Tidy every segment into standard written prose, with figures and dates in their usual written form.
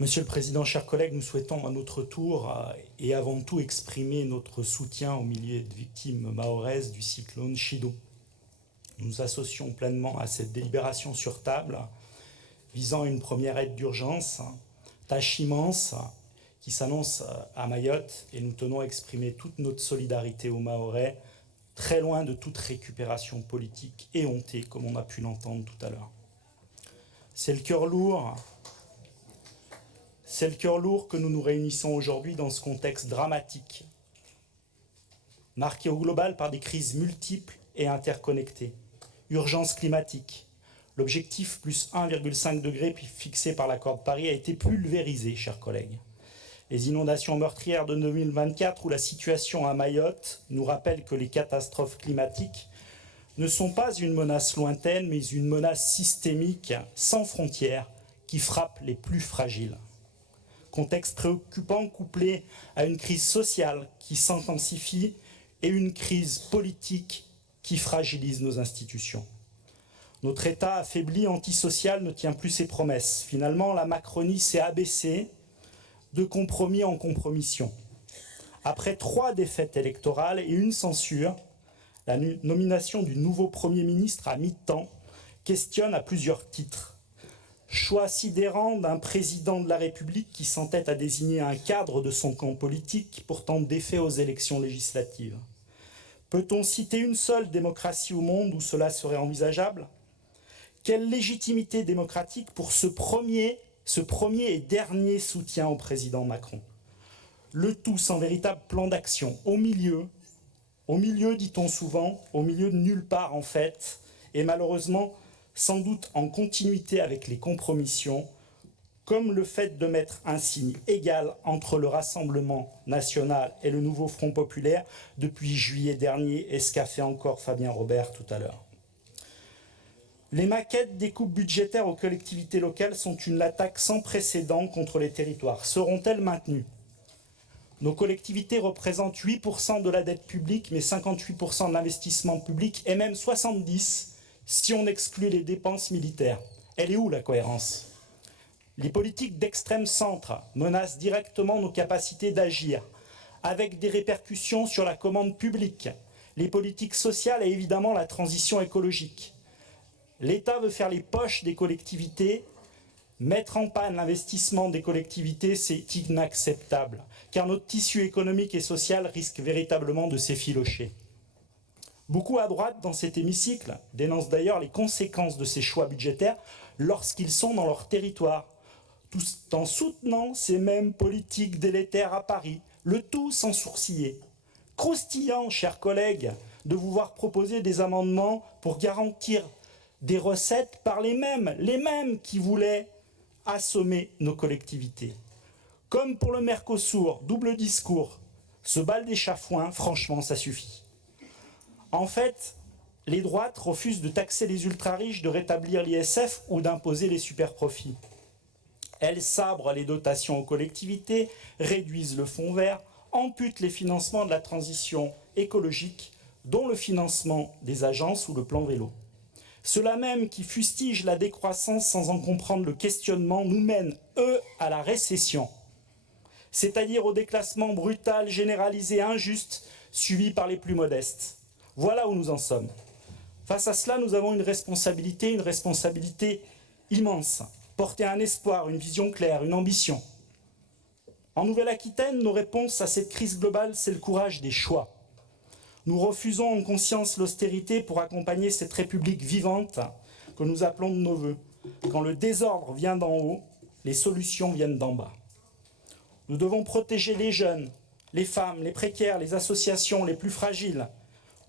Monsieur le Président, chers collègues, nous souhaitons à notre tour et avant tout exprimer notre soutien aux milliers de victimes mahoraises du cyclone Chido. Nous nous associons pleinement à cette délibération sur table visant une première aide d'urgence, tâche immense qui s'annonce à Mayotte, et nous tenons à exprimer toute notre solidarité aux Mahorais, très loin de toute récupération politique éhontée, comme on a pu l'entendre tout à l'heure. C'est le cœur lourd que nous nous réunissons aujourd'hui dans ce contexte dramatique, marqué au global par des crises multiples et interconnectées. Urgence climatique. L'objectif plus 1,5 degré fixé par l'accord de Paris a été pulvérisé, chers collègues. Les inondations meurtrières de 2024 ou la situation à Mayotte nous rappellent que les catastrophes climatiques ne sont pas une menace lointaine, mais une menace systémique, sans frontières, qui frappe les plus fragiles. Contexte préoccupant couplé à une crise sociale qui s'intensifie et une crise politique qui fragilise nos institutions. Notre État affaibli, antisocial, ne tient plus ses promesses. Finalement, la Macronie s'est abaissée de compromis en compromission. Après 3 défaites électorales et une censure, la nomination du nouveau Premier ministre à mi-temps questionne à plusieurs titres. Choix sidérant d'un président de la République qui s'entête à désigner un cadre de son camp politique, pourtant défait aux élections législatives. Peut-on citer une seule démocratie au monde où cela serait envisageable? Quelle légitimité démocratique pour ce premier et dernier soutien au président Macron? Le tout sans véritable plan d'action, au milieu, dit-on souvent, au milieu de nulle part en fait, et malheureusement, sans doute en continuité avec les compromissions, comme le fait de mettre un signe égal entre le Rassemblement national et le nouveau Front populaire depuis juillet dernier, et ce qu'a fait encore Fabien Robert tout à l'heure. Les maquettes des coupes budgétaires aux collectivités locales sont une attaque sans précédent contre les territoires. Seront-elles maintenues? Nos collectivités représentent 8% de la dette publique, mais 58% de l'investissement public, et même 70% si on exclut les dépenses militaires. Elle est où la cohérence? Les politiques d'extrême centre menacent directement nos capacités d'agir, avec des répercussions sur la commande publique, les politiques sociales et évidemment la transition écologique. L'État veut faire les poches des collectivités. Mettre en panne l'investissement des collectivités, c'est inacceptable, car notre tissu économique et social risque véritablement de s'effilocher. Beaucoup à droite dans cet hémicycle dénoncent d'ailleurs les conséquences de ces choix budgétaires lorsqu'ils sont dans leur territoire, tout en soutenant ces mêmes politiques délétères à Paris, le tout sans sourciller. Croustillant, chers collègues, de vous voir proposer des amendements pour garantir des recettes par les mêmes qui voulaient assommer nos collectivités. Comme pour le Mercosur, double discours, ce bal d'échafouin, franchement, ça suffit. En fait, les droites refusent de taxer les ultra-riches, de rétablir l'ISF ou d'imposer les super-profits. Elles sabrent les dotations aux collectivités, réduisent le fonds vert, amputent les financements de la transition écologique, dont le financement des agences ou le plan vélo. Ceux-là même qui fustigent la décroissance sans en comprendre le questionnement nous mènent, eux, à la récession, c'est-à-dire au déclassement brutal, généralisé, injuste, suivi par les plus modestes. Voilà où nous en sommes. Face à cela, nous avons une responsabilité immense. Porter un espoir, une vision claire, une ambition. En Nouvelle-Aquitaine, nos réponses à cette crise globale, c'est le courage des choix. Nous refusons en conscience l'austérité pour accompagner cette République vivante que nous appelons de nos vœux. Quand le désordre vient d'en haut, les solutions viennent d'en bas. Nous devons protéger les jeunes, les femmes, les précaires, les associations les plus fragiles.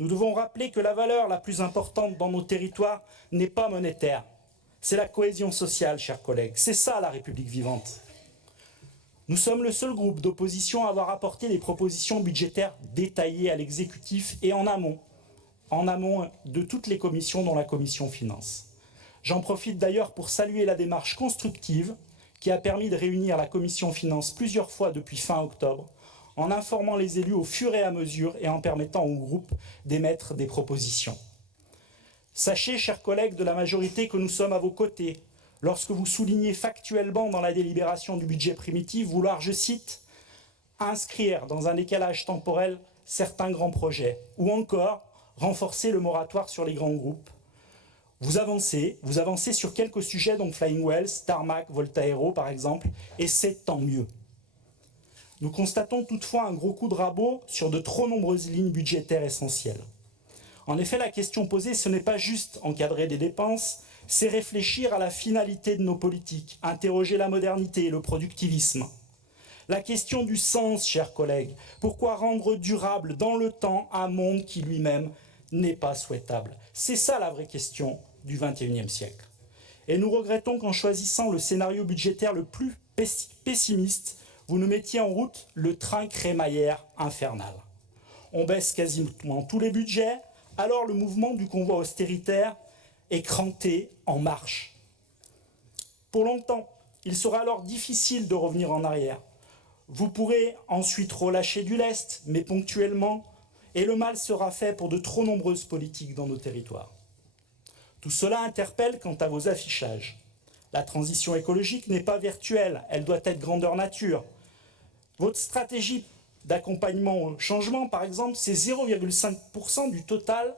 Nous devons rappeler que la valeur la plus importante dans nos territoires n'est pas monétaire. C'est la cohésion sociale, chers collègues. C'est ça la République vivante. Nous sommes le seul groupe d'opposition à avoir apporté des propositions budgétaires détaillées à l'exécutif et en amont de toutes les commissions, dont la commission Finances. J'en profite d'ailleurs pour saluer la démarche constructive qui a permis de réunir la commission Finances plusieurs fois depuis fin octobre, en informant les élus au fur et à mesure et en permettant au groupe d'émettre des propositions. Sachez, chers collègues de la majorité, que nous sommes à vos côtés. lorsque vous soulignez factuellement dans la délibération du budget primitif vouloir, je cite, inscrire dans un décalage temporel certains grands projets, ou encore renforcer le moratoire sur les grands groupes. Vous avancez sur quelques sujets, dont Flying Wells, Tarmac, Voltaero par exemple, et c'est tant mieux. Nous constatons toutefois un gros coup de rabot sur de trop nombreuses lignes budgétaires essentielles. En effet, la question posée, ce n'est pas juste encadrer des dépenses, c'est réfléchir à la finalité de nos politiques, interroger la modernité et le productivisme. La question du sens, chers collègues, pourquoi rendre durable dans le temps un monde qui lui-même n'est pas souhaitable? C'est ça la vraie question du XXIe siècle. Et nous regrettons qu'en choisissant le scénario budgétaire le plus pessimiste, vous nous mettiez en route le train crémaillère infernal. On baisse quasiment tous les budgets, alors le mouvement du convoi austéritaire est cranté en marche. Pour longtemps, il sera alors difficile de revenir en arrière. Vous pourrez ensuite relâcher du lest, mais ponctuellement, et le mal sera fait pour de trop nombreuses politiques dans nos territoires. Tout cela interpelle quant à vos affichages. La transition écologique n'est pas virtuelle, elle doit être grandeur nature. Votre stratégie d'accompagnement au changement, par exemple, c'est 0,5% du total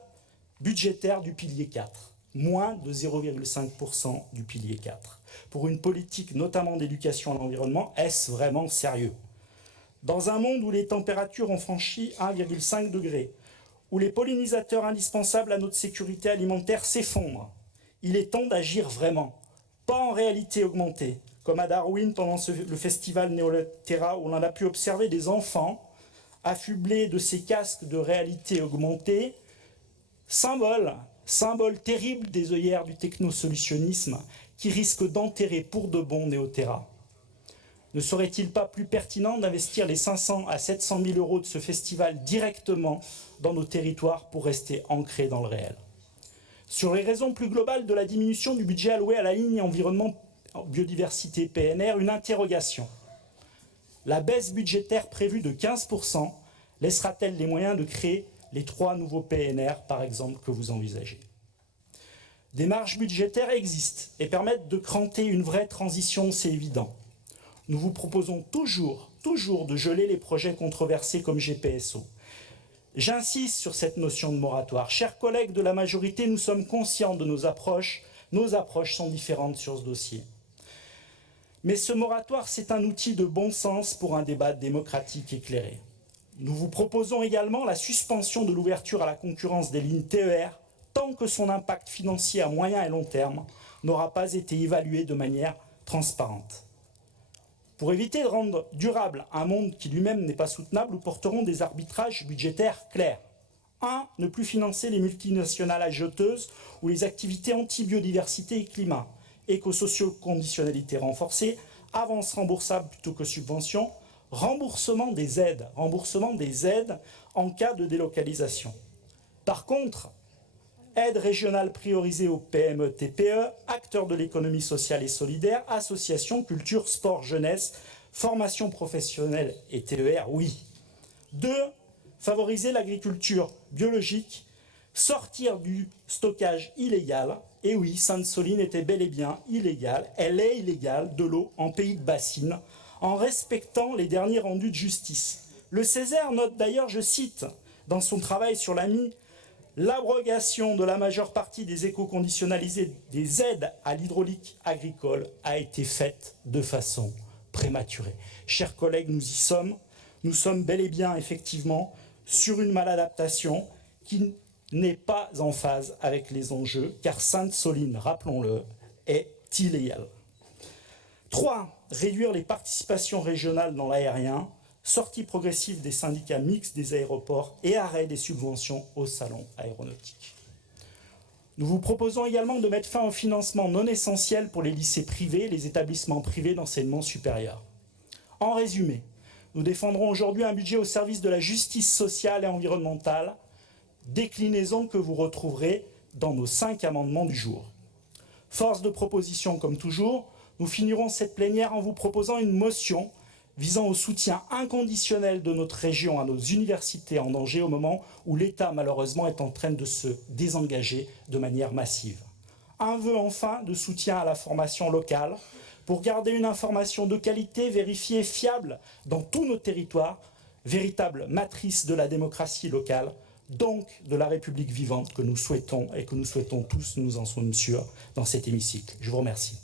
budgétaire du pilier 4. Moins de 0,5% du pilier 4. Pour une politique notamment d'éducation à l'environnement, est-ce vraiment sérieux? Dans un monde où les températures ont franchi 1,5 degré, où les pollinisateurs indispensables à notre sécurité alimentaire s'effondrent, il est temps d'agir vraiment, pas en réalité augmentée, comme à Darwin pendant le festival Néoterra où l'on a pu observer des enfants affublés de ces casques de réalité augmentée, symbole terrible des œillères du technosolutionnisme qui risque d'enterrer pour de bon Néoterra. Ne serait-il pas plus pertinent d'investir les 500 à 700 000 euros de ce festival directement dans nos territoires pour rester ancrés dans le réel? Sur les raisons plus globales de la diminution du budget alloué à la ligne environnement biodiversité PNR, une interrogation. La baisse budgétaire prévue de 15% laissera-t-elle les moyens de créer les 3 nouveaux PNR, par exemple, que vous envisagez? Des marges budgétaires existent et permettent de cranter une vraie transition, c'est évident. Nous vous proposons toujours de geler les projets controversés comme GPSO. J'insiste sur cette notion de moratoire. Chers collègues de la majorité, nous sommes conscients de nos approches sont différentes sur ce dossier. Mais ce moratoire, c'est un outil de bon sens pour un débat démocratique éclairé. Nous vous proposons également la suspension de l'ouverture à la concurrence des lignes TER tant que son impact financier à moyen et long terme n'aura pas été évalué de manière transparente. Pour éviter de rendre durable un monde qui lui-même n'est pas soutenable, nous porterons des arbitrages budgétaires clairs. 1. Ne plus financer les multinationales agiteuses ou les activités anti-biodiversité et climat. Éco-socio-conditionnalité renforcée, avances remboursables plutôt que subventions, remboursement des aides en cas de délocalisation. Par contre, aide régionale priorisée aux PME, TPE, acteurs de l'économie sociale et solidaire, associations, culture, sport, jeunesse, formation professionnelle et TER, oui. 2. Favoriser l'agriculture biologique, sortir du stockage illégal. Et oui, Sainte-Soline était bel et bien illégale, elle est illégale de l'eau en pays de bassine, en respectant les derniers rendus de justice. Le Césaire note d'ailleurs, je cite, dans son travail sur l'AMI, l'abrogation de la majeure partie des éco-conditionnalisés des aides à l'hydraulique agricole a été faite de façon prématurée. Chers collègues, nous y sommes. Nous sommes bel et bien, effectivement, sur une maladaptation qui n'est pas en phase avec les enjeux, car Sainte-Soline, rappelons-le, est illégale. 3. Réduire les participations régionales dans l'aérien, sortie progressive des syndicats mixtes des aéroports et arrêt des subventions au salon aéronautique. Nous vous proposons également de mettre fin au financement non essentiel pour les lycées privés, les établissements privés d'enseignement supérieur. En résumé, nous défendrons aujourd'hui un budget au service de la justice sociale et environnementale, déclinaison que vous retrouverez dans nos 5 amendements du jour. Force de proposition comme toujours, nous finirons cette plénière en vous proposant une motion visant au soutien inconditionnel de notre région à nos universités en danger au moment où l'État malheureusement est en train de se désengager de manière massive. Un vœu enfin de soutien à la formation locale pour garder une information de qualité, vérifiée, fiable dans tous nos territoires, véritable matrice de la démocratie locale, donc de la République vivante que nous souhaitons et que nous souhaitons tous, nous en sommes sûrs, dans cet hémicycle. Je vous remercie.